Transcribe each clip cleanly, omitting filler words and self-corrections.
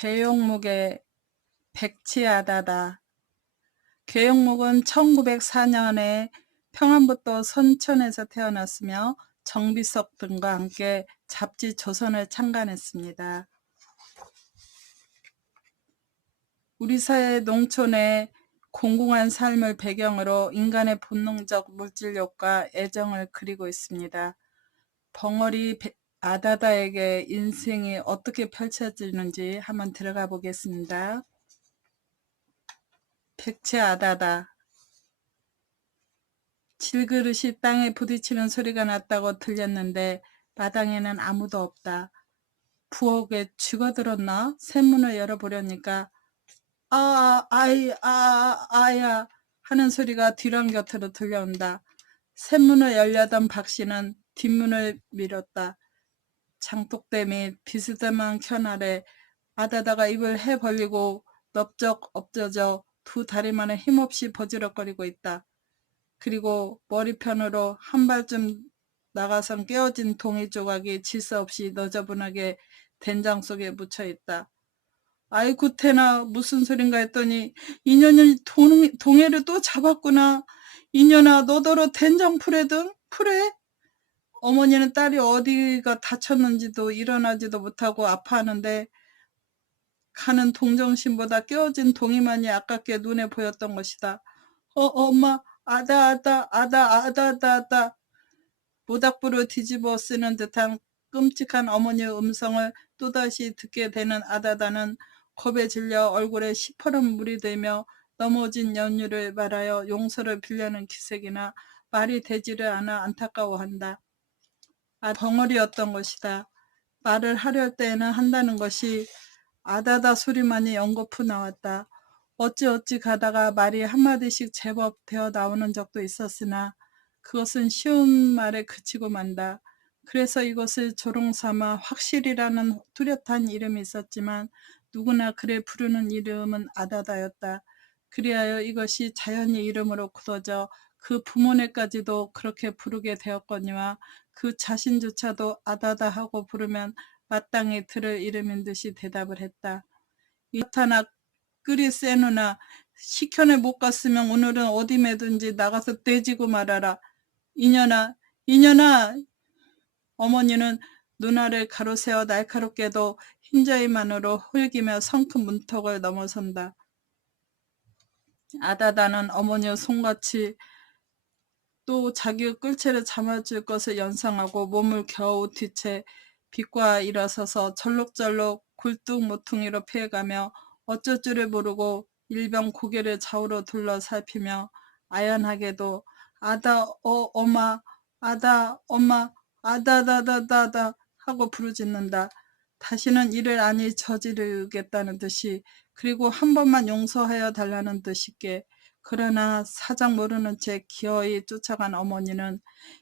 계용묵의 백치아다다. 계용묵은 1904년에 평안북도 선천에서 태어났으며 정비석 등과 함께 잡지 조선을 창간했습니다. 우리 사회 농촌의 공공한 삶을 배경으로 인간의 본능적 물질욕과 애정을 그리고 있습니다. 벙어리 아다다에게 인생이 어떻게 펼쳐지는지 한번 들어가 보겠습니다. 백치아다다. 질그릇이 땅에 부딪히는 소리가 났다고 들렸는데 마당에는 아무도 없다. 부엌에 쥐가 들었나? 샘문을 열어보려니까 아야 하는 소리가 뒤랑 곁으로 들려온다. 샘문을 열려던 박씨는 뒷문을 밀었다. 장독댐이 비스듬한 켠 아래 아다다가 입을 해 벌리고 넓적 엎져져 두 다리만을 힘없이 버지럭거리고 있다. 그리고 머리편으로 한 발쯤 나가선 깨어진 동이 조각이 질서 없이 너저분하게 된장 속에 묻혀 있다. 아이고 태나 무슨 소린가 했더니 이년이 동해를 또 잡았구나. 이년아 너더러 된장 풀에든 풀에? 어머니는 딸이 어디가 다쳤는지도 일어나지도 못하고 아파하는데 가는 동정심보다 깨어진 동이만이 아깝게 눈에 보였던 것이다. 엄마 아다 모닥불을 뒤집어 쓰는 듯한 끔찍한 어머니의 음성을 또다시 듣게 되는 아다다는 겁에 질려 얼굴에 시퍼런 물이 들며 넘어진 연유를 말하여 용서를 빌려는 기색이나 말이 되지를 않아 안타까워한다. 벙어리였던 것이다. 말을 하려 때에는 한다는 것이 아다다 소리만이 연거푸 나왔다. 어찌 가다가 말이 한마디씩 제법 되어 나오는 적도 있었으나 그것은 쉬운 말에 그치고 만다. 그래서 이것을 조롱삼아 확실이라는 뚜렷한 이름이 있었지만 누구나 그래 부르는 이름은 아다다였다. 그리하여 이것이 자연의 이름으로 굳어져 그 부모네까지도 그렇게 부르게 되었거니와 그 자신조차도 아다다 하고 부르면 마땅히 들을 이름인 듯이 대답을 했다. 이타나 끄리 세누나 식현에 못 갔으면 오늘은 어디 매든지 나가서 떼지고 말아라. 이년아 어머니는 눈알을 가로세어 날카롭게도 흰자위만으로 흘기며 성큰 문턱을 넘어선다. 아다다는 어머니의 손같이 또 자기의 끌채를 잡아줄 것을 연상하고 몸을 겨우 뒤채 빛과 일어서서 절룩절룩 굴뚝모퉁이로 피해가며 어쩔 줄을 모르고 일병 고개를 좌우로 둘러 살피며 아연하게도 엄마 아다다다다다 하고 부르짖는다. 다시는 이를 아니 저지르겠다는 듯이, 그리고 한 번만 용서하여 달라는 듯이게. 그러나 사정 모르는 채 기어이 쫓아간 어머니는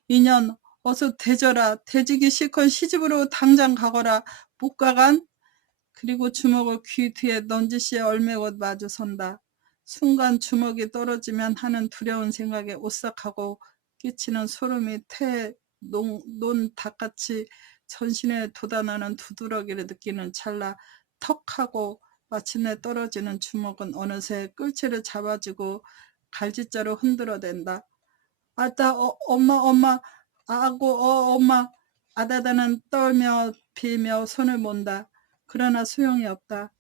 이년 어서 대져라. 대지기 싫건 시집으로 당장 가거라. 못 가간? 그리고 주먹을 귀 뒤에 넌지시 얼매고 마주 선다. 순간 주먹이 떨어지면 하는 두려운 생각에 오싹하고 끼치는 소름이 논 닭같이 전신에 돋아나는 두드러기를 느끼는 찰나 턱하고 마침내 떨어지는 주먹은 어느새 끌채를 잡아주고 갈짓자로 흔들어댄다. 아따 엄마 엄마. 아다다는 떨며 빌며 손을 몬다. 그러나 소용이 없다.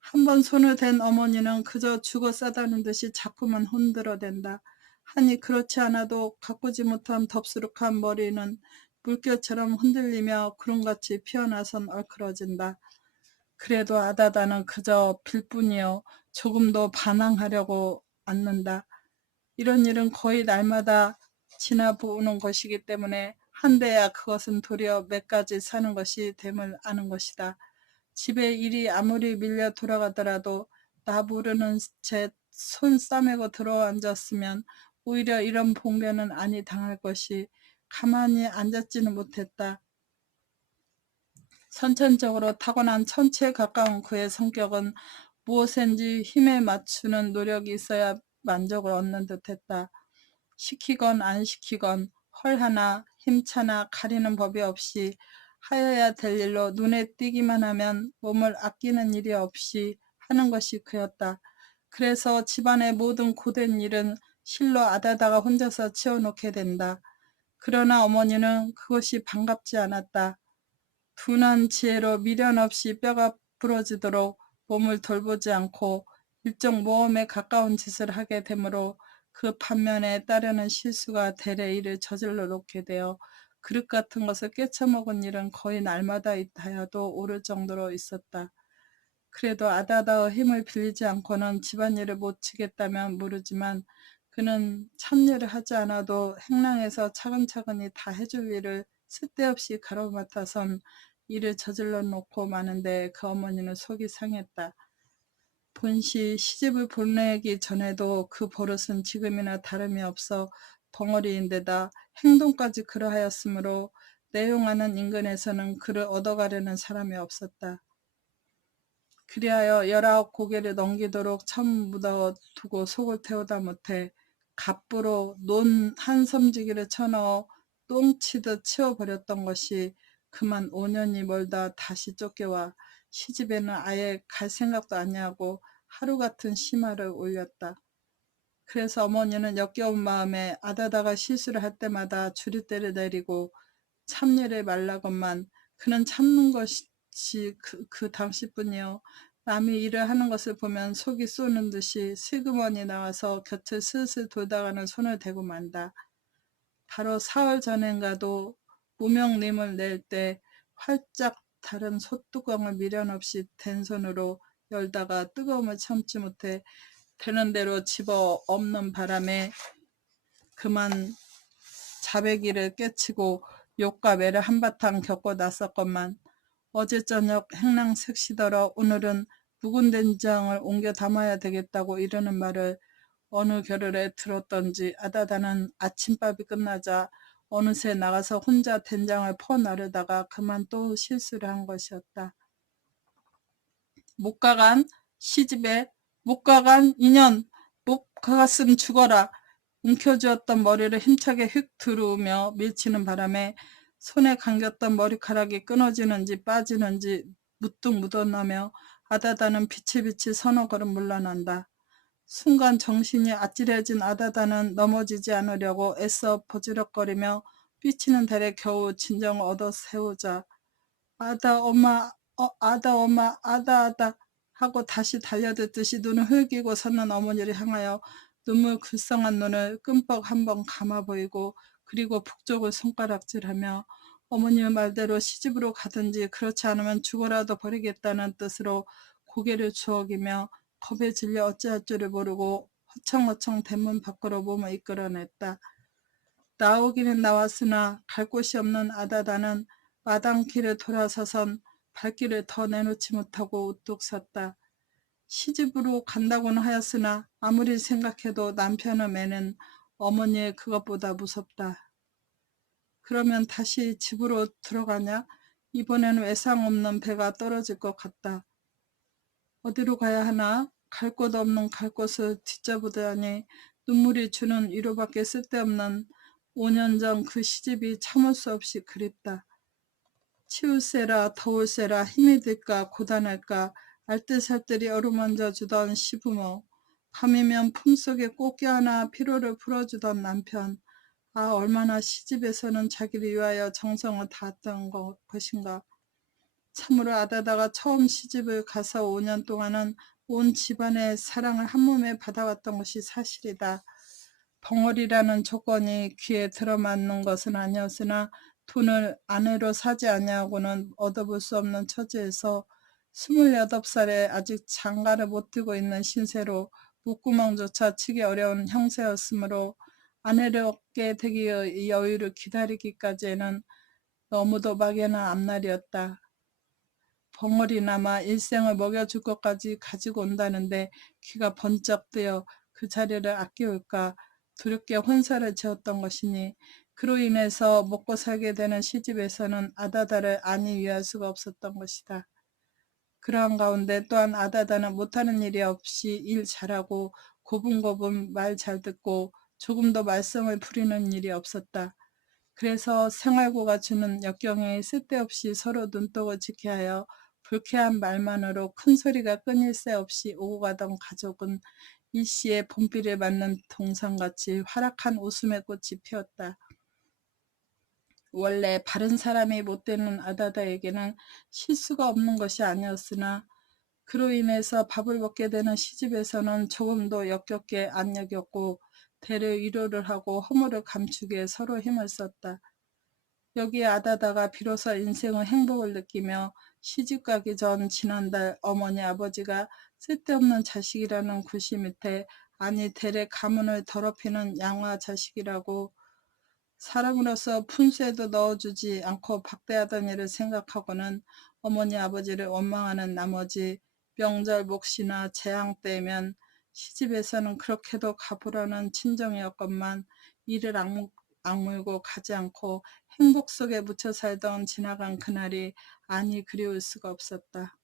한번 손을 댄 어머니는 그저 죽어 싸다는 듯이 자꾸만 흔들어댄다. 하니 그렇지 않아도 가꾸지 못한 덥수룩한 머리는 물결처럼 흔들리며 구름같이 피어나선 얼크러진다. 그래도 아다다는 그저 빌 뿐이요 조금도 반항하려고 않는다. 이런 일은 거의 날마다 지나보는 것이기 때문에 한데야 그것은 도리어 몇 가지 사는 것이 됨을 아는 것이다. 집에 일이 아무리 밀려 돌아가더라도 나 부르는 채 손 싸매고 들어앉았으면 오히려 이런 봉변은 아니 당할 것이 가만히 앉았지는 못했다. 선천적으로 타고난 천체에 가까운 그의 성격은 무엇인지 힘에 맞추는 노력이 있어야 만족을 얻는 듯했다. 시키건 안 시키건 헐하나 힘차나 가리는 법이 없이 하여야 될 일로 눈에 띄기만 하면 몸을 아끼는 일이 없이 하는 것이 그였다. 그래서 집안의 모든 고된 일은 실로 아다다가 혼자서 치워놓게 된다. 그러나 어머니는 그것이 반갑지 않았다. 둔한 지혜로 미련 없이 뼈가 부러지도록 몸을 돌보지 않고 일종 모험에 가까운 짓을 하게 되므로 그 반면에 따르는 실수가 대래 일을 저질러 놓게 되어 그릇 같은 것을 깨쳐먹은 일은 거의 날마다 있다여도 오를 정도로 있었다. 그래도 아다다의 힘을 빌리지 않고는 집안일을 못 치겠다면 모르지만 그는 참일을 하지 않아도 행랑에서 차근차근히 다 해줄 일을 쓸데없이 가로맡아선 일을 저질러 놓고 마는데 그 어머니는 속이 상했다. 본시 시집을 보내기 전에도 그 버릇은 지금이나 다름이 없어 벙어리인데다 행동까지 그러하였으므로 내용하는 인근에서는 그를 얻어가려는 사람이 없었다. 그리하여 19고개를 넘기도록 참 묻어두고 속을 태우다 못해 갑부로 논 한 섬지기를 쳐넣어 똥치듯 치워버렸던 것이 그만 5년이 멀다 다시 쫓겨와 시집에는 아예 갈 생각도 아니하고 하루 같은 심화를 올렸다. 그래서 어머니는 역겨운 마음에 아다다가 실수를 할 때마다 주리대를 내리고 참례를 말라건만 그는 참는 것이 그 당시뿐이요. 남이 일을 하는 것을 보면 속이 쏘는 듯이 슬그머니 나와서 곁을 슬슬 돌다가는 손을 대고 만다. 바로 사흘 전엔가도 무명림을 낼 때 활짝 다른 솥뚜껑을 미련 없이 댄 손으로 열다가 뜨거움을 참지 못해 되는 대로 집어 엎는 바람에 그만 자배기를 깨치고 욕과 매를 한바탕 겪고 났었건만 어제 저녁 행랑 색시더러 오늘은 묵은 된장을 옮겨 담아야 되겠다고 이러는 말을 어느 겨를에 들었던지 아다다는 아침밥이 끝나자 어느새 나가서 혼자 된장을 퍼나르다가 그만 또 실수를 한 것이었다. 못 가간 시집에 못 가간 인연 못 가갔음 죽어라. 움켜쥐었던 머리를 힘차게 휙 들어오며 밀치는 바람에 손에 감겼던 머리카락이 끊어지는지 빠지는지 무뚝 묻어나며 아다다는 비치비치 서너 걸음 물러난다. 순간 정신이 아찔해진 아다다는 넘어지지 않으려고 애써 버지럭거리며 삐치는 달에 겨우 진정을 얻어 세우자 아다 엄마 아다 엄마 아다 하고 다시 달려들듯이 눈을 흘기고 섰는 어머니를 향하여 눈물 글썽한 눈을 끔뻑 한번 감아 보이고 그리고 북쪽을 손가락질하며 어머니의 말대로 시집으로 가든지 그렇지 않으면 죽어라도 버리겠다는 뜻으로 고개를 주워기며 겁에 질려 어찌할 줄을 모르고 허청허청 대문 밖으로 몸을 이끌어냈다. 나오기는 나왔으나 갈 곳이 없는 아다다는 마당길을 돌아서선 발길을 더 내놓지 못하고 우뚝 섰다. 시집으로 간다고는 하였으나 아무리 생각해도 남편의 매는 어머니의 그것보다 무섭다. 그러면 다시 집으로 들어가냐? 이번에는 외상 없는 배가 떨어질 것 같다. 어디로 가야 하나? 갈 곳 없는 갈 곳을 뒤져보더니 눈물이 주는 위로밖에 쓸데없는 5년 전 그 시집이 참을 수 없이 그립다. 치울세라 더울세라 힘이 들까 고단할까 알뜰살뜰히 어루만져 주던 시부모, 밤이면 품속에 꼭 껴안아 피로를 풀어주던 남편, 아 얼마나 시집에서는 자기를 위하여 정성을 다했던 것인가. 참으로 아다다가 처음 시집을 가서 5년 동안은 온 집안의 사랑을 한몸에 받아왔던 것이 사실이다. 벙어리라는 조건이 귀에 들어맞는 것은 아니었으나 돈을 아내로 사지 아니하고는 얻어볼 수 없는 처지에서 28살에 아직 장가를 못 들고 있는 신세로 목구멍조차 치기 어려운 형세였으므로 아내를 얻게 되기의 여유를 기다리기까지에는 너무도 막연한 앞날이었다. 벙어리나마 일생을 먹여줄 것까지 가지고 온다는데 귀가 번쩍 뜨여 그 자리를 아끼울까 두렵게 혼사를 지었던 것이니 그로 인해서 먹고 살게 되는 시집에서는 아다다를 안이 위할 수가 없었던 것이다. 그러한 가운데 또한 아다다는 못하는 일이 없이 일 잘하고 고분고분 말 잘 듣고 조금도 말썽을 부리는 일이 없었다. 그래서 생활고가 주는 역경에 쓸데없이 서로 눈독을 지게 하여 불쾌한 말만으로 큰 소리가 끊일 새 없이 오고 가던 가족은 일시에 봄비를 맞는 동상같이 활약한 웃음의 꽃이 피었다. 원래 바른 사람이 못 되는 아다다에게는 실수가 없는 것이 아니었으나 그로 인해서 밥을 먹게 되는 시집에서는 조금도 역겹게 안 여겼고 대를 위로를 하고 허물을 감추기에 서로 힘을 썼다. 여기에 아다다가 비로소 인생의 행복을 느끼며 시집가기 전 지난달 어머니 아버지가 쓸데없는 자식이라는 구시 밑에 아니 대래 가문을 더럽히는 양화 자식이라고 사람으로서 푼수에도 넣어주지 않고 박대하던 일을 생각하고는 어머니 아버지를 원망하는 나머지 명절 몫이나 재앙 때면 시집에서는 그렇게도 가보라는 친정이었건만 이를 악물고 가지 않고 행복 속에 묻혀 살던 지나간 그날이 아니 그리울 수가 없었다.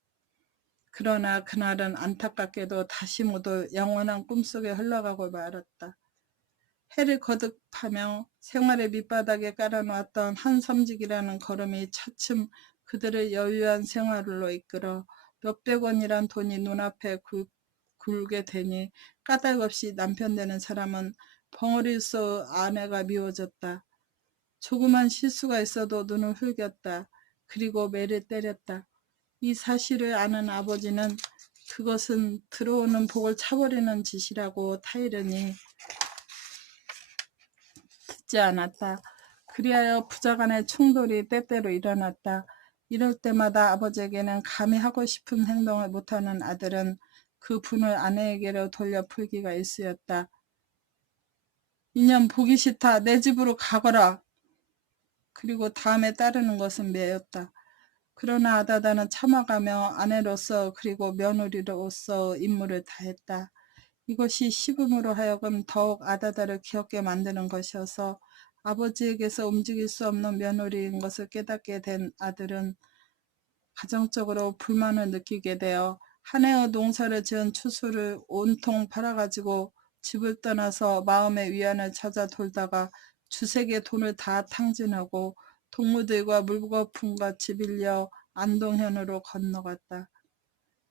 그러나 그날은 안타깝게도 다시 모두 영원한 꿈속에 흘러가고 말았다. 해를 거듭하며 생활의 밑바닥에 깔아놓았던 한 섬직이라는 걸음이 차츰 그들을 여유한 생활로 이끌어 몇백 원이란 돈이 눈앞에 굴게 되니 까닭없이 남편 되는 사람은 벙어리 쏘 아내가 미워졌다. 조그만 실수가 있어도 눈을 흘겼다. 그리고 매를 때렸다. 이 사실을 아는 아버지는 그것은 들어오는 복을 차버리는 짓이라고 타이르니 듣지 않았다. 그리하여 부자간의 충돌이 때때로 일어났다. 이럴 때마다 아버지에게는 감히 하고 싶은 행동을 못하는 아들은 그 분을 아내에게로 돌려 풀기가 일쑤였다. 이년 보기 싫다. 내 집으로 가거라. 그리고 다음에 따르는 것은 매였다. 그러나 아다다는 참아가며 아내로서 그리고 며느리로서 임무를 다했다. 이것이 시부모로 하여금 더욱 아다다를 귀엽게 만드는 것이어서 아버지에게서 움직일 수 없는 며느리인 것을 깨닫게 된 아들은 가정적으로 불만을 느끼게 되어 한 해의 농사를 지은 추수를 온통 팔아가지고 집을 떠나서 마음의 위안을 찾아 돌다가 주색에 돈을 다 탕진하고 동무들과 물거품같이 빌려 안동현으로 건너갔다.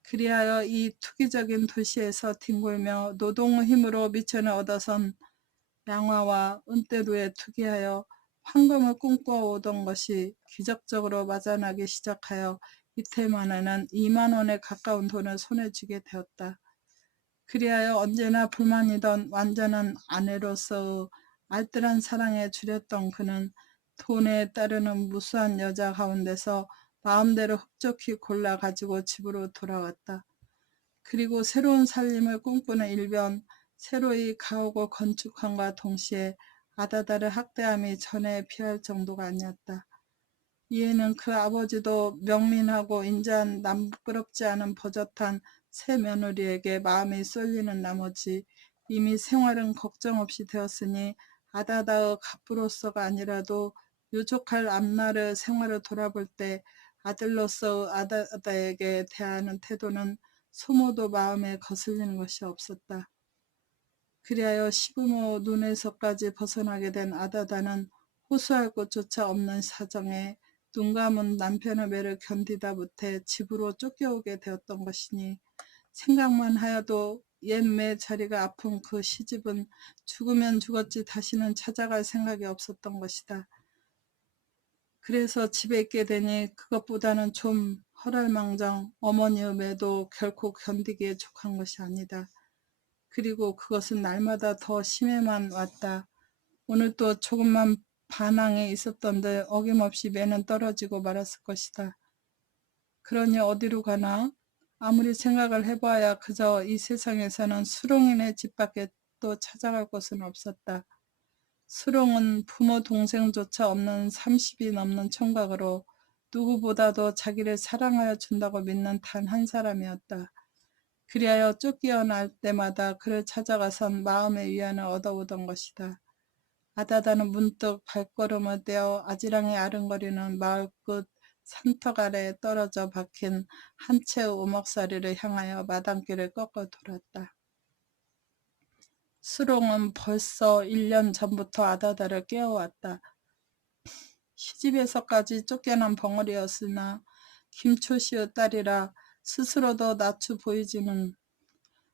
그리하여 이 투기적인 도시에서 뒹굴며 노동의 힘으로 미천을 얻어선 양화와 은대루에 투기하여 황금을 꿈꿔오던 것이 기적적으로 맞아나기 시작하여 이틀 만에는 2만 원에 가까운 돈을 손에 쥐게 되었다. 그리하여 언제나 불만이던 완전한 아내로서 알뜰한 사랑에 줄였던 그는 돈에 따르는 무수한 여자 가운데서 마음대로 흡족히 골라 가지고 집으로 돌아왔다. 그리고 새로운 살림을 꿈꾸는 일변 새로이 가오고 건축함과 동시에 아다다를 학대함이 전에 피할 정도가 아니었다. 이에는 그 아버지도 명민하고 인자한 남부끄럽지 않은 버젓한 새 며느리에게 마음이 쏠리는 나머지 이미 생활은 걱정 없이 되었으니 아다다의 갑부로서가 아니라도 유족할 앞날의 생활을 돌아볼 때 아들로서 아다다에게 대하는 태도는 소모도 마음에 거슬리는 것이 없었다. 그리하여 시부모 눈에서까지 벗어나게 된 아다다는 호소할 곳조차 없는 사정에 눈 감은 남편의 매를 견디다 못해 집으로 쫓겨오게 되었던 것이니 생각만 하여도 옛매 자리가 아픈 그 시집은 죽으면 죽었지 다시는 찾아갈 생각이 없었던 것이다. 그래서 집에 있게 되니 그것보다는 좀 허랄망정 어머니의 매도 결코 견디기에 족한 것이 아니다. 그리고 그것은 날마다 더 심해만 왔다. 오늘 또 조금만 반항에 있었던데 어김없이 매는 떨어지고 말았을 것이다. 그러니 어디로 가나? 아무리 생각을 해봐야 그저 이 세상에서는 수롱이네 집 밖에 또 찾아갈 곳은 없었다. 수롱은 부모 동생조차 없는 30이 넘는 총각으로 누구보다도 자기를 사랑하여 준다고 믿는 단 한 사람이었다. 그리하여 쫓겨날 때마다 그를 찾아가선 마음의 위안을 얻어오던 것이다. 아다다는 문득 발걸음을 떼어 아지랑이 아른거리는 마을 끝 산턱 아래에 떨어져 박힌 한 채의 오목사리를 향하여 마당길을 꺾어 돌았다. 수롱은 벌써 1년 전부터 아다다를 깨워왔다. 시집에서까지 쫓겨난 벙어리였으나 김초시의 딸이라 스스로도 낮추 보이지는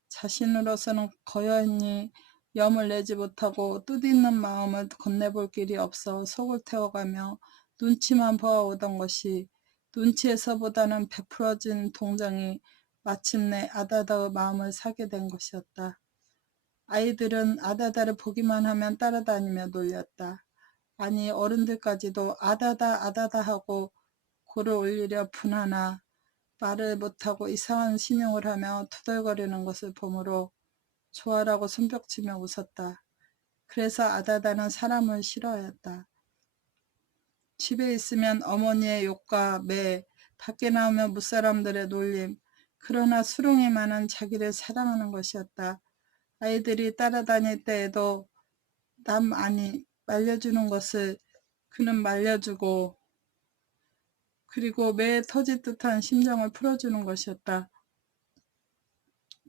자신으로서는 거연히 염을 내지 못하고 뜻있는 마음을 건네볼 길이 없어 속을 태워가며 눈치만 보아오던 것이 눈치에서보다는 베풀어진 동정이 마침내 아다다의 마음을 사게 된 것이었다. 아이들은 아다다를 보기만 하면 따라다니며 놀렸다. 아니 어른들까지도 아다다 아다다 하고 고를 올리려 분하나 말을 못하고 이상한 신용을 하며 투덜거리는 것을 보므로 좋아라고 손뼉치며 웃었다. 그래서 아다다는 사람을 싫어하였다. 집에 있으면 어머니의 욕과 매, 밖에 나오면 무사람들의 놀림, 그러나 수롱이만은 자기를 사랑하는 것이었다. 아이들이 따라다닐 때에도 남 아니 말려주는 것을 그는 말려주고 그리고 매 터질 듯한 심정을 풀어주는 것이었다.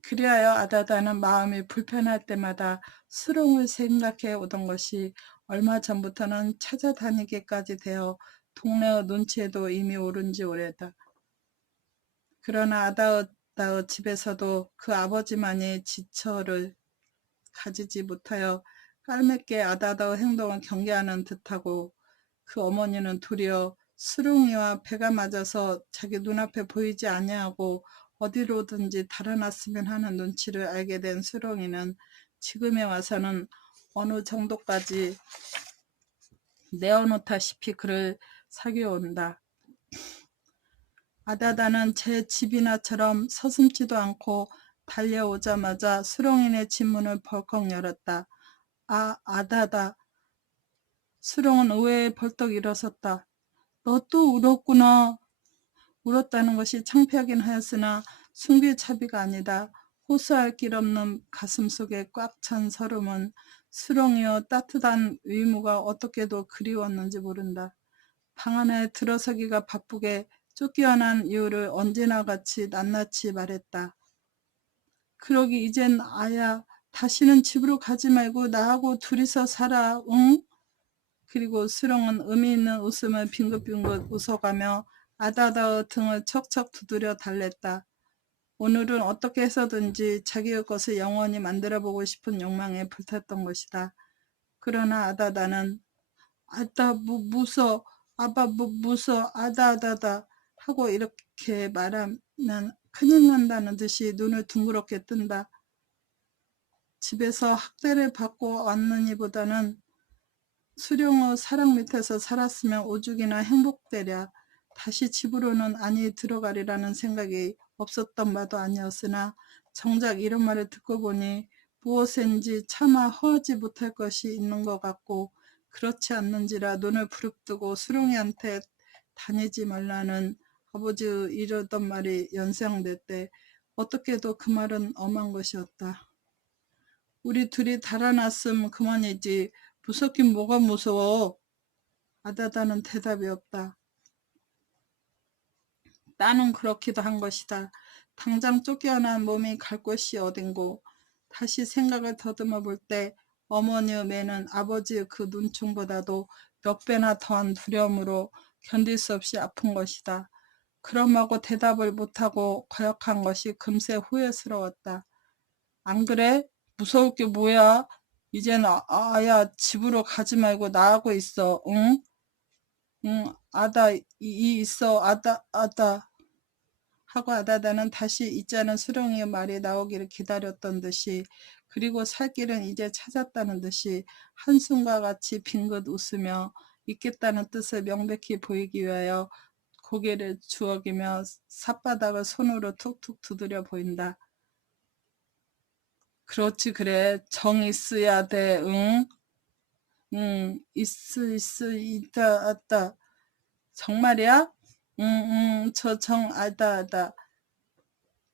그리하여 아다다는 마음이 불편할 때마다 수롱을 생각해 오던 것이 얼마 전부터는 찾아다니게까지 되어 동네의 눈치에도 이미 오른 지 오래다. 그러나 아다다의 집에서도 그 아버지만이 지처를 가지지 못하여 깔맵게 아다다의 행동을 경계하는 듯하고 그 어머니는 도리어 수롱이와 배가 맞아서 자기 눈앞에 보이지 아니하고 어디로든지 달아났으면 하는 눈치를 알게 된 수롱이는 지금에 와서는 어느 정도까지 내어놓다시피 그를 사귀어온다. 아다다는 제 집이나처럼 서슴지도 않고 달려오자마자 수롱이네 집 문을 벌컥 열었다. 아, 아다다. 수롱은 의외에 벌떡 일어섰다. 너 또 울었구나. 울었다는 것이 창피하긴 하였으나 숭비차비가 아니다. 호소할 길 없는 가슴속에 꽉 찬 설움은 수롱이여 따뜻한 의무가 어떻게도 그리웠는지 모른다. 방 안에 들어서기가 바쁘게 쫓겨난 이유를 언제나 같이 낱낱이 말했다. 그러기 이젠 아야 다시는 집으로 가지 말고 나하고 둘이서 살아, 응? 그리고 수롱은 의미 있는 웃음을 빙긋빙긋 웃어가며 아다다의 등을 척척 두드려 달랬다. 오늘은 어떻게 해서든지 자기의 것을 영원히 만들어보고 싶은 욕망에 불탔던 것이다. 그러나 아다다는 아다 무서 아바 무서 아다다다 하고 이렇게 말하면 큰일 난다는 듯이 눈을 둥그렇게 뜬다. 집에서 학대를 받고 왔느니보다는 수령의 사랑 밑에서 살았으면 오죽이나 행복되랴. 다시 집으로는 아니 들어가리라는 생각이 없었던 바도 아니었으나 정작 이런 말을 듣고 보니 무엇인지 차마 허하지 못할 것이 있는 것 같고 그렇지 않는지라 눈을 부릅뜨고 수룡이한테 다니지 말라는 아버지의 이러던 말이 연상됐대. 어떻게도 그 말은 엄한 것이었다. 우리 둘이 달아났음 그만이지 무섭긴 뭐가 무서워. 아다다는 대답이 없다. 나는 그렇기도 한 것이다. 당장 쫓겨난 몸이 갈 곳이 어딘고. 다시 생각을 더듬어 볼 때 어머니의 매는 아버지의 그 눈총보다도 몇 배나 더한 두려움으로 견딜 수 없이 아픈 것이다. 그럼하고 대답을 못하고 거역한 것이 금세 후회스러웠다. 안 그래? 무서울 게 뭐야? 이젠 아야 집으로 가지 말고 나하고 있어. 응? 응, 아다 있어. 아다 하고 아다다는 다시 있자는 수렁이의 말이 나오기를 기다렸던 듯이 그리고 살 길은 이제 찾았다는 듯이 한숨과 같이 빙긋 웃으며 있겠다는 뜻을 명백히 보이기 위하여 고개를 주워기며 삿바닥을 손으로 툭툭 두드려 보인다. 그렇지 그래 정 있어야 돼. 응? 응 있다 아다 정말이야? 응 저 정 알다.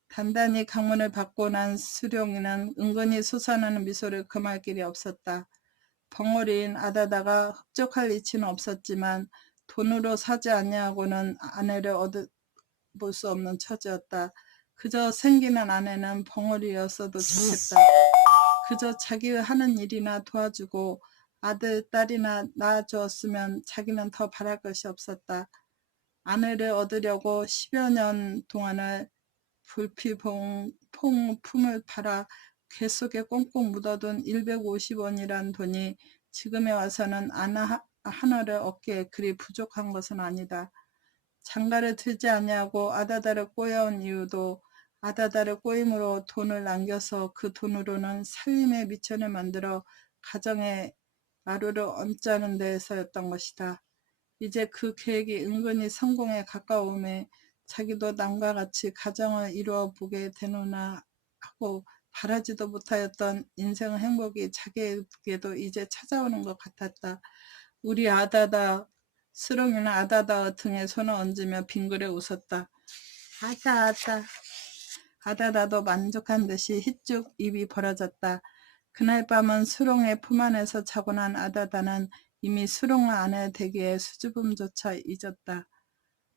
단단히 강문을 받고 난 수룡이는 은근히 솟아나는 미소를 금할 길이 없었다. 벙어리인 아다다가 흡족할 이치는 없었지만 돈으로 사지 아니하고는 아내를 얻어볼 수 없는 처지였다. 그저 생기는 아내는 벙어리였어도 좋겠다. 그저 자기의 하는 일이나 도와주고 아들, 딸이나 낳아주었으면 자기는 더 바랄 것이 없었다. 아내를 얻으려고 10여 년 동안을 품을 팔아 궤 속에 꽁꽁 묻어둔 150원이란 돈이 지금에 와서는 하나를 얻기에 그리 부족한 것은 아니다. 장가를 들지 아니하고 아다다를 꼬여온 이유도 아다다를 꼬임으로 돈을 남겨서 그 돈으로는 살림의 미천을 만들어 가정의 마루를 얹자는 데에서였던 것이다. 이제 그 계획이 은근히 성공에 가까움에 자기도 남과 같이 가정을 이루어 보게 되노나 하고 바라지도 못하였던 인생 행복이 자기에게도 이제 찾아오는 것 같았다. 우리 아다다, 수롱이는 아다다의 등에 손을 얹으며 빙그레 웃었다. 아다아다. 아다다도 만족한 듯이 희쭉 입이 벌어졌다. 그날 밤은 수롱의 품 안에서 자고 난 아다다는 이미 수롱의 아내 되기에 수줍음조차 잊었다.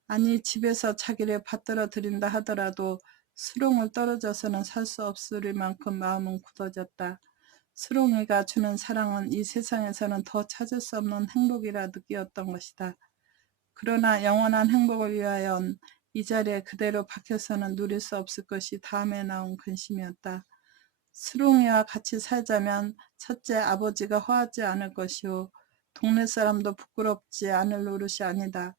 아니 집에서 자기를 받들어 들인다 하더라도 수롱을 떨어져서는 살 수 없을 만큼 마음은 굳어졌다. 수롱이가 주는 사랑은 이 세상에서는 더 찾을 수 없는 행복이라 느끼었던 것이다. 그러나 영원한 행복을 위하여는 이 자리에 그대로 박혀서는 누릴 수 없을 것이 다음에 나온 근심이었다. 수롱이와 같이 살자면 첫째 아버지가 허하지 않을 것이오. 동네 사람도 부끄럽지 않을 노릇이 아니다.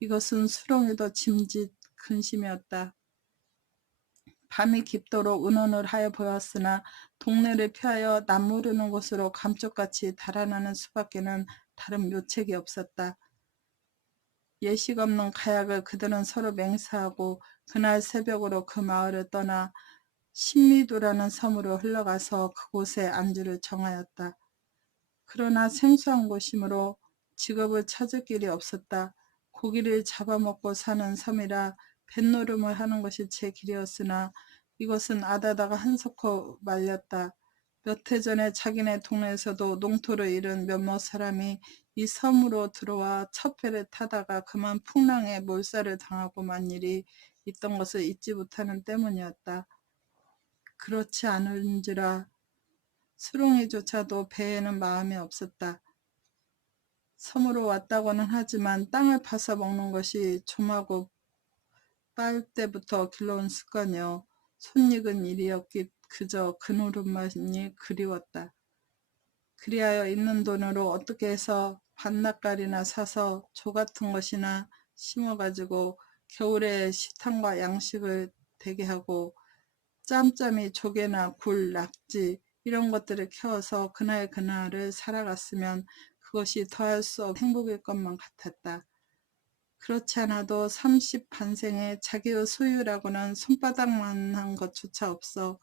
이것은 수롱이도 짐짓 근심이었다. 밤이 깊도록 운운을 하여 보았으나 동네를 피하여 남 모르는 곳으로 감쪽같이 달아나는 수밖에는 다른 묘책이 없었다. 예식 없는 가약을 그들은 서로 맹세하고 그날 새벽으로 그 마을을 떠나 신미도라는 섬으로 흘러가서 그곳에 안주를 정하였다. 그러나 생소한 곳이므로 직업을 찾을 길이 없었다. 고기를 잡아먹고 사는 섬이라 뱃노름을 하는 것이 제 길이었으나 이것은 아다다가 한석호 말렸다. 몇 해 전에 자기네 동네에서도 농토를 잃은 몇몇 사람이 이 섬으로 들어와 첫 배를 타다가 그만 풍랑에 몰살을 당하고 만 일이 있던 것을 잊지 못하는 때문이었다. 그렇지 않은지라 수롱이조차도 배에는 마음이 없었다. 섬으로 왔다고는 하지만 땅을 파서 먹는 것이 좀하고 빨 때부터 길러온 습관이요. 손익은 일이었기 그저 그 노릇만이 그리웠다. 그리하여 있는 돈으로 어떻게 해서 반낙갈이나 사서 조 같은 것이나 심어가지고 겨울에 식탐과 양식을 되게 하고 짬짬이 조개나 굴, 낙지 이런 것들을 키워서 그날을 살아갔으면 그것이 더할 수 없는 행복일 것만 같았다. 그렇지 않아도 30반생에 자기의 소유라고는 손바닥만한 것조차 없어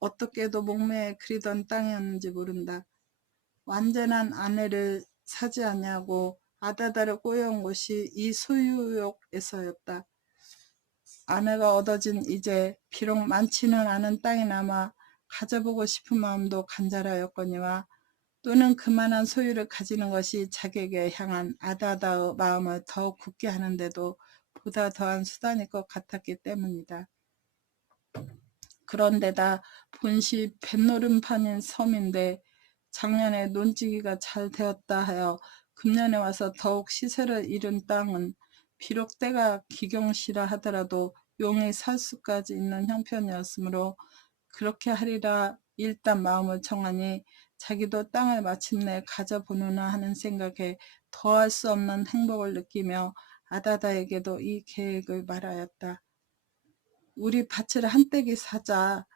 어떻게도 목매에 그리던 땅이었는지 모른다. 완전한 아내를 사지 아니하고 아다다를 꼬여온 것이 이 소유욕에서였다. 아내가 얻어진 이제 비록 많지는 않은 땅이 남아 가져보고 싶은 마음도 간절하였거니와 또는 그만한 소유를 가지는 것이 자기에게 향한 아다다의 마음을 더욱 굳게 하는데도 보다 더한 수단일 것 같았기 때문이다. 그런데다 본시 뱃노름판인 섬인데 작년에 논지기가 잘 되었다 하여 금년에 와서 더욱 시세를 잃은 땅은 비록 때가 기경시라 하더라도 용이 살 수까지 있는 형편이었으므로 그렇게 하리라 일단 마음을 정하니 자기도 땅을 마침내 가져보느나 하는 생각에 더할 수 없는 행복을 느끼며 아다다에게도 이 계획을 말하였다. 우리 밭을 한떼기 사자.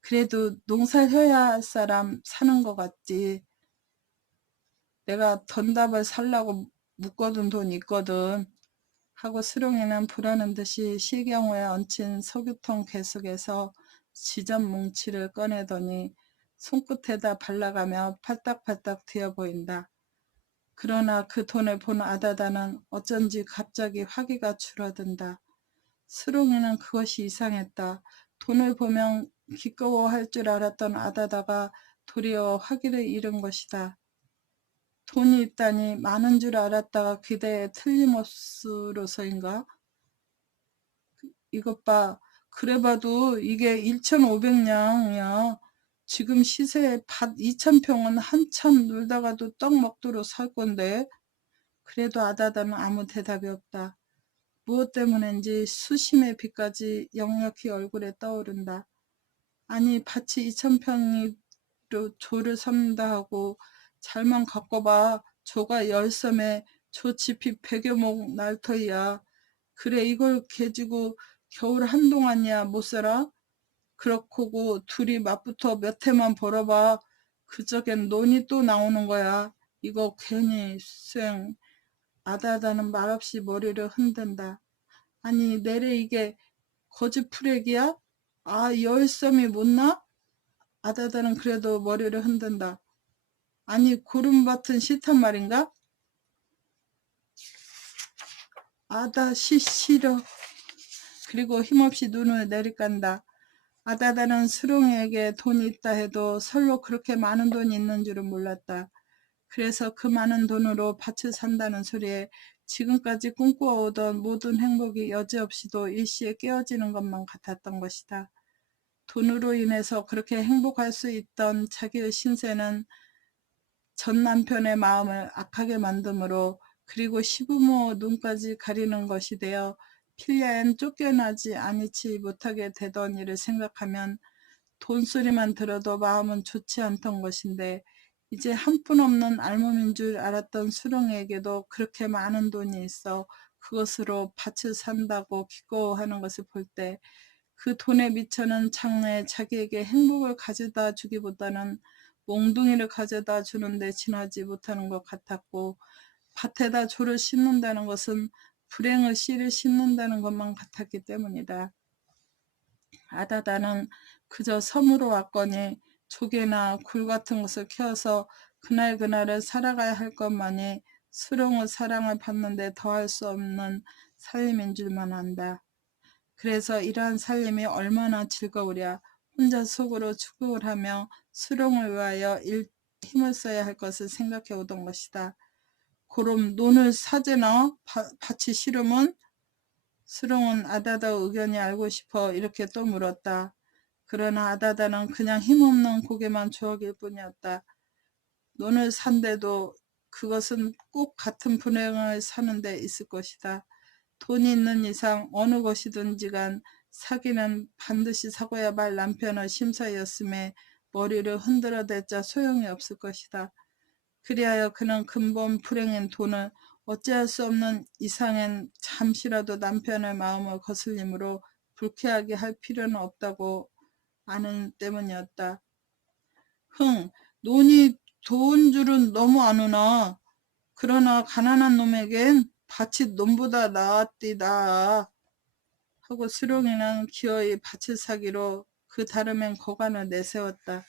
그래도 농사해야 할 사람 사는 것 같지. 내가 던답을 살라고 묶어둔 돈 있거든. 하고 수룡이는 불하는 듯이 실경호에 얹힌 석유통 개속에서 지점 뭉치를 꺼내더니 손끝에다 발라가며 팔딱팔딱 튀어 보인다. 그러나 그 돈을 본 아다다는 어쩐지 갑자기 화기가 줄어든다. 수롱이는 그것이 이상했다. 돈을 보면 기꺼워할 줄 알았던 아다다가 도리어 화기를 잃은 것이다. 돈이 있다니 많은 줄 알았다가 기대에 틀림없으로서인가? 이것 봐. 그래봐도 이게 1,500냥이야. 지금 시세에 밭 2,000평은 한참 놀다가도 떡 먹도록 살 건데. 그래도 아다다는 아무 대답이 없다. 무엇 때문인지 수심의 빛까지 역력히 얼굴에 떠오른다. 아니 밭이 2,000평이로 조를 섭는다 하고 잘만 갖고 봐. 조가 10섬에 조치피 100여목 날터이야. 그래 이걸 개지고 겨울 한동안이야 못 살아? 그렇고 둘이 맞붙어 몇 해만 벌어봐. 그저껜 논이 또 나오는 거야. 이거 괜히 쌩. 아다다는 말없이 머리를 흔든다. 아니 내래 이게 거지푸레기야? 아 10섬이 못나? 아다다는 그래도 머리를 흔든다. 아니 구름밭은 싫단 말인가? 아다 싫어. 그리고 힘없이 눈을 내리깐다. 아다다는 수롱에게 돈이 있다 해도 설로 그렇게 많은 돈이 있는 줄은 몰랐다. 그래서 그 많은 돈으로 밭을 산다는 소리에 지금까지 꿈꿔오던 모든 행복이 여지없이도 일시에 깨어지는 것만 같았던 것이다. 돈으로 인해서 그렇게 행복할 수 있던 자기의 신세는 전 남편의 마음을 악하게 만드므로 그리고 시부모 눈까지 가리는 것이 되어 필야엔 쫓겨나지 아니치 못하게 되던 일을 생각하면 돈소리만 들어도 마음은 좋지 않던 것인데 이제 한 푼 없는 알몸인 줄 알았던 수렁에게도 그렇게 많은 돈이 있어 그것으로 밭을 산다고 기꺼워하는 것을 볼 때 그 돈에 미쳐는 장래 자기에게 행복을 가져다 주기보다는 몽둥이를 가져다 주는데 지나지 못하는 것 같았고 밭에다 조를 심는다는 것은 불행의 씨를 심는다는 것만 같았기 때문이다. 아다다는 그저 섬으로 왔거니 조개나 굴 같은 것을 캐어서 그날그날을 살아가야 할 것만이 수렁의 사랑을 받는데 더할 수 없는 살림인 줄만 안다. 그래서 이러한 살림이 얼마나 즐거우랴. 혼자 속으로 추궁을 하며 수렁을 위하여 힘을 써야 할 것을 생각해 오던 것이다. 고럼 논을 사재나 밭이 싫으면? 수렁은 아다다의 의견이 알고 싶어 이렇게 또 물었다. 그러나 아다다는 그냥 힘없는 고개만 조어길 뿐이었다. 논을 산데도 그것은 꼭 같은 불행을 사는 데 있을 것이다. 돈이 있는 이상 어느 것이든지 간 사기는 반드시 사고야 말 남편의 심사였음에 머리를 흔들어댔자 소용이 없을 것이다. 그리하여 그는 근본 불행인 돈을 어찌할 수 없는 이상엔 잠시라도 남편의 마음을 거슬림으로 불쾌하게 할 필요는 없다고 아는 때문이었다. 흥, 논이 좋은 줄은 너무 아누나. 그러나 가난한 놈에겐 밭이 논보다 나았디 나아. 하고 수룡이는 기어이 밭을 사기로 그 다름엔 거간을 내세웠다.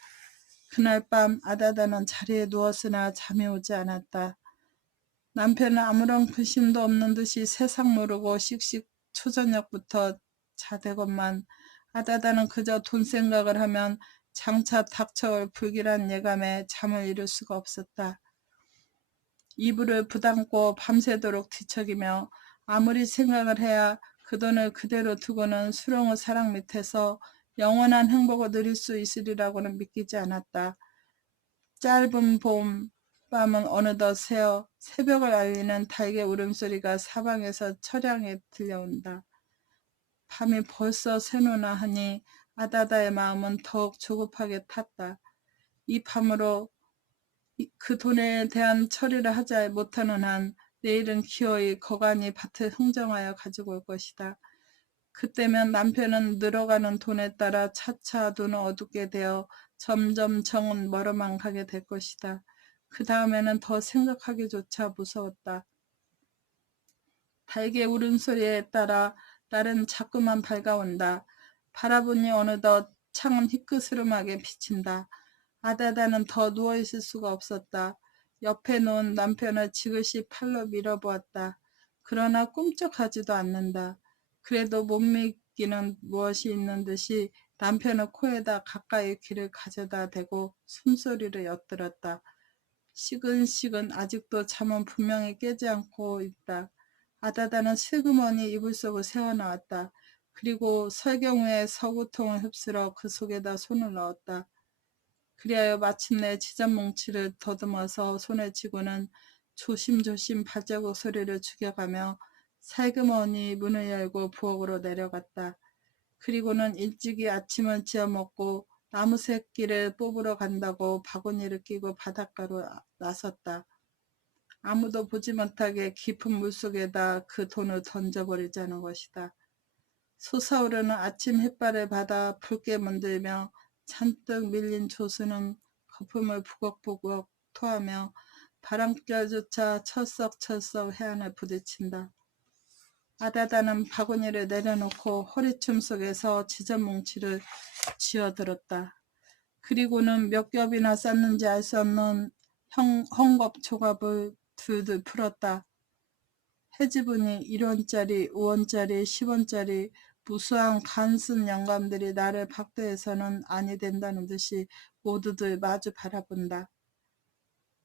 그날 밤 아다다는 자리에 누웠으나 잠이 오지 않았다. 남편은 아무런 근심도 없는 듯이 세상 모르고 씩씩 초저녁부터 자대건만 아다다는 그저 돈 생각을 하면 장차 닥쳐올 불길한 예감에 잠을 이룰 수가 없었다. 이불을 부담고 밤새도록 뒤척이며 아무리 생각을 해야 그 돈을 그대로 두고는 수렁의 사랑 밑에서 영원한 행복을 누릴 수 있으리라고는 믿기지 않았다. 짧은 봄 밤은 어느덧 새어 새벽을 알리는 닭의 울음소리가 사방에서 처량히 들려온다. 밤이 벌써 새노나 하니 아다다의 마음은 더욱 조급하게 탔다. 이 밤으로 그 돈에 대한 처리를 하지 못하는 한 내일은 기어이 거간이 밭을 흥정하여 가지고 올 것이다. 그때면 남편은 늘어가는 돈에 따라 차차 눈을 어둡게 되어 점점 정은 멀어만 가게 될 것이다. 그 다음에는 더 생각하기조차 무서웠다. 닭의 울음소리에 따라 날은 자꾸만 밝아온다. 바라보니 어느덧 창은 희끗스름하게 비친다. 아다다는 더 누워있을 수가 없었다. 옆에 놓은 남편을 지그시 팔로 밀어보았다. 그러나 꿈쩍하지도 않는다. 그래도 못 믿기는 무엇이 있는 듯이 남편의 코에다 가까이 귀를 가져다 대고 숨소리를 엿들었다. 시근시근 아직도 잠은 분명히 깨지 않고 있다. 아다다는 슬그머니 이불 속을 새어나왔다. 그리고 설경우의 서구통을 흡수러 그 속에다 손을 넣었다. 그리하여 마침내 지전뭉치를 더듬어서 손에 쥐고는 조심조심 발자국 소리를 죽여가며 살그머니 문을 열고 부엌으로 내려갔다. 그리고는 일찍이 아침을 지어먹고 나무 새끼를 뽑으러 간다고 바구니를 끼고 바닷가로 나섰다. 아무도 보지 못하게 깊은 물속에다 그 돈을 던져버리자는 것이다. 솟아오르는 아침 햇발을 받아 붉게 문들며 잔뜩 밀린 조수는 거품을 부걱부걱 토하며 바람결조차 철썩철썩 해안을 부딪힌다. 아다다는 바구니를 내려놓고 허리춤 속에서 지전뭉치를 쥐어들었다. 그리고는 몇 겹이나 쌌는지 알 수 없는 헝겊조갑을 둘둘 풀었다. 해지분이 1원짜리, 5원짜리, 10원짜리 무수한 간순 영감들이 나를 박대해서는 아니 된다는 듯이 모두들 마주 바라본다.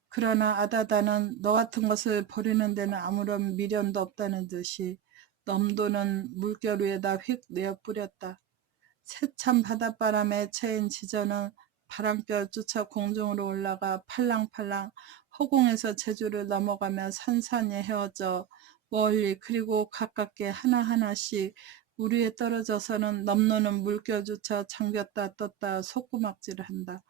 그러나 아다다는 너 같은 것을 버리는 데는 아무런 미련도 없다는 듯이 넘도는 물결 위에다 휙 내어 뿌렸다. 세찬 바닷바람에 채인 지저는 바람결 쫓아 공중으로 올라가 팔랑팔랑 허공에서 제주를 넘어가며 산산이 헤어져 멀리 그리고 가깝게 하나하나씩 물 위에 떨어져서는 넘노는 물결조차 잠겼다 떴다 속구막질을 한다.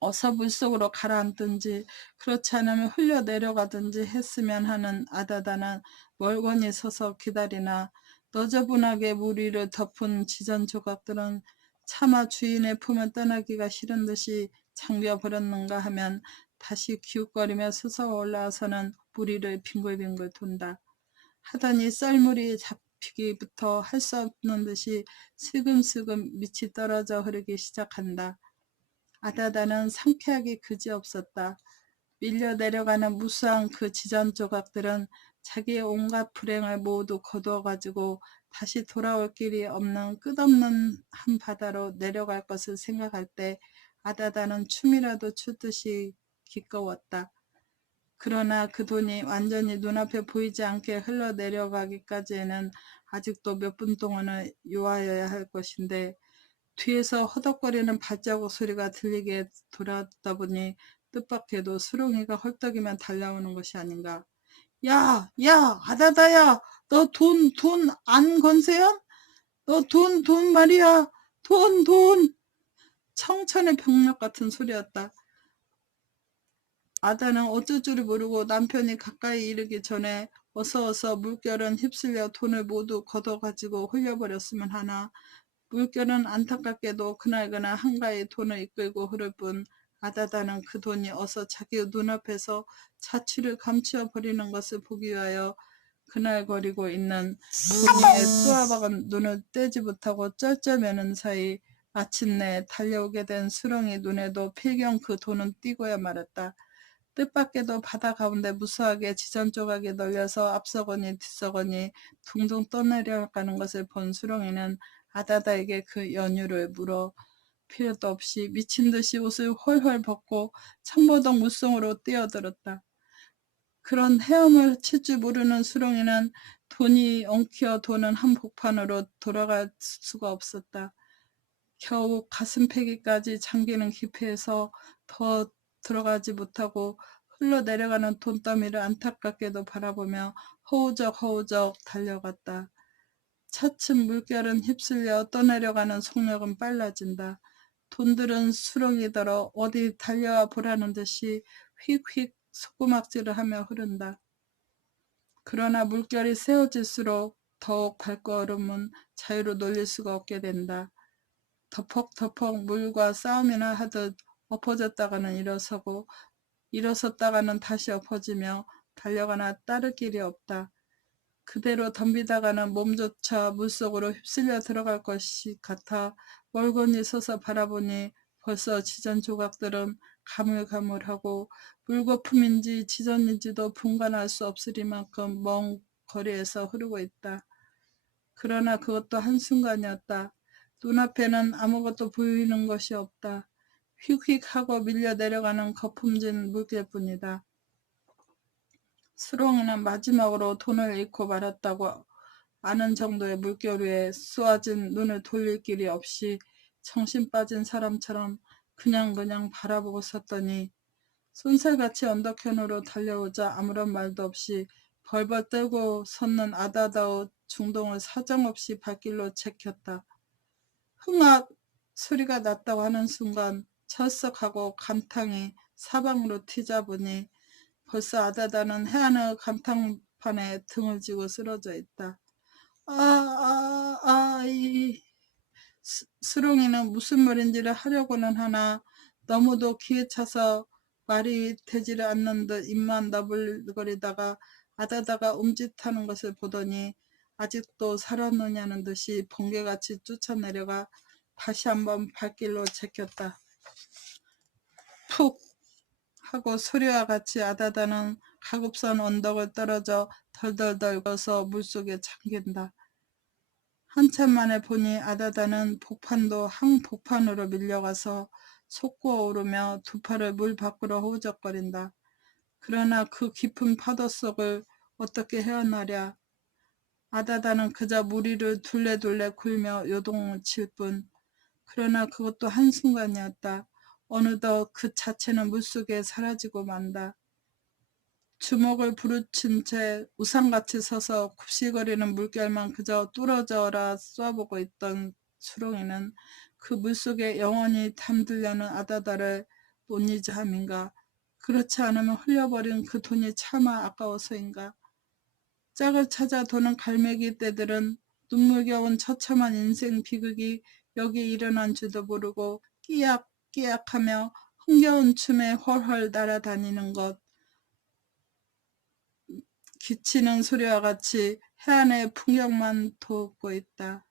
어서 물속으로 가라앉든지 그렇지 않으면 흘려 내려가든지 했으면 하는 아다다는 멀거니 서서 기다리나 너저분하게 물 위를 덮은 지전 조각들은 차마 주인의 품을 떠나기가 싫은 듯이 잠겨버렸는가 하면 다시 기웃거리며 솟아 올라와서는 물 위를 빙글빙글 돈다. 하더니 썰물이 잡히기부터 할 수 없는 듯이 슬금슬금 밑이 떨어져 흐르기 시작한다. 아다다는 상쾌하기 그지없었다. 밀려 내려가는 무수한 그 지전 조각들은 자기의 온갖 불행을 모두 거두어가지고 다시 돌아올 길이 없는 끝없는 한 바다로 내려갈 것을 생각할 때 아다다는 춤이라도 추듯이 기꺼웠다. 그러나 그 돈이 완전히 눈앞에 보이지 않게 흘러내려가기까지에는 아직도 몇 분 동안은 요하여야 할 것인데 뒤에서 허덕거리는 발자국 소리가 들리게 돌아다 보니 뜻밖에도 수롱이가 헐떡이며 달려오는 것이 아닌가. 야, 야, 아다다야, 너 돈 안 건세요? 너 돈 말이야. 돈. 청천의 병력 같은 소리였다. 아다는 어쩔 줄을 모르고 남편이 가까이 이르기 전에 어서 물결은 휩쓸려 돈을 모두 걷어가지고 흘려버렸으면 하나 물결은 안타깝게도 그날그날 한가히 돈을 이끌고 흐를 뿐 아다다는 그 돈이 어서 자기 눈앞에서 자취를 감추어 버리는 것을 보기 위하여 그날거리고 있는 종이에 쏘아박은 눈을 떼지 못하고 쩔쩔매는 사이 마침내 달려오게 된 수렁이 눈에도 필경 그 돈은 띄고야 말았다. 뜻밖에도 바다 가운데 무수하게 지전 조각이 널려서 앞서거니 뒤서거니 둥둥 떠내려가는 것을 본 수렁이는 아다다에게 그 연유를 물어 필요도 없이 미친 듯이 옷을 헐헐 벗고 청보동 물속으로 뛰어들었다. 그런 헤엄을 칠 줄 모르는 수렁이는 돈이 엉키어 도는 한복판으로 돌아갈 수가 없었다. 겨우 가슴패기까지 잠기는 깊이에서 더 들어가지 못하고 흘러내려가는 돈더미를 안타깝게도 바라보며 허우적 달려갔다. 차츰 물결은 휩쓸려 떠내려가는 속력은 빨라진다. 돈들은 수렁이더러 어디 달려와 보라는 듯이 휙휙 속구막질을 하며 흐른다. 그러나 물결이 세어질수록 더욱 발걸음은 자유로 놀릴 수가 없게 된다. 덕퍽 물과 싸움이나 하듯 엎어졌다가는 일어서고 일어섰다가는 다시 엎어지며 달려가나 따를 길이 없다. 그대로 덤비다가는 몸조차 물속으로 휩쓸려 들어갈 것이 같아 멀거니 서서 바라보니 벌써 지전 조각들은 가물가물하고 물거품인지 지전인지도 분간할 수 없으리만큼 먼 거리에서 흐르고 있다. 그러나 그것도 한순간이었다. 눈앞에는 아무것도 보이는 것이 없다. 휙휙 하고 밀려 내려가는 거품진 물길뿐이다. 수롱이는 마지막으로 돈을 잃고 말았다고 아는 정도의 물결 위에 쏘아진 눈을 돌릴 길이 없이 정신 빠진 사람처럼 그냥 바라보고 섰더니 쏜살같이 언덕현으로 달려오자 아무런 말도 없이 벌벌 떨고 섰는 아다다오 중동을 사정없이 발길로 제켰다. 흥악 소리가 났다고 하는 순간 철썩하고 감탕이 사방으로 튀자보니 벌써 아다다는 해안의 감탕판에 등을 지고 쓰러져 있다. 이 수롱이는 무슨 말인지를 하려고는 하나 너무도 기에 차서 말이 되지를 않는 듯 입만 나불거리다가 아다다가 움짓하는 것을 보더니 아직도 살았느냐는 듯이 번개같이 쫓아내려가 다시 한번 발길로 제꼈다. 푹 하고 소리와 같이 아다다는 가급선 언덕을 떨어져 덜덜덜 거서 물속에 잠긴다. 한참 만에 보니 아다다는 복판도 항복판으로 밀려가서 솟구어 오르며 두 팔을 물 밖으로 허우적거린다. 그러나 그 깊은 파도 속을 어떻게 헤어나랴. 아다다는 그저 물 위를 둘레둘레 굴며 요동을 칠 뿐. 그러나 그것도 한순간이었다. 어느덧 그 자체는 물속에 사라지고 만다. 주먹을 부르친 채 우상같이 서서 굽실거리는 물결만 그저 뚫어져라 쏘아보고 있던 수롱이는 그 물속에 영원히 잠들려는 아다다를 못 잊어 함인가. 그렇지 않으면 흘려버린 그 돈이 차마 아까워서인가. 짝을 찾아 도는 갈매기 떼들은 눈물겨운 처참한 인생 비극이 여기 일어난 줄도 모르고 끼약끼약하며 흥겨운 춤에 헐헐 날아다니는 것, 기치는 소리와 같이 해안의 풍경만 돋고 있다.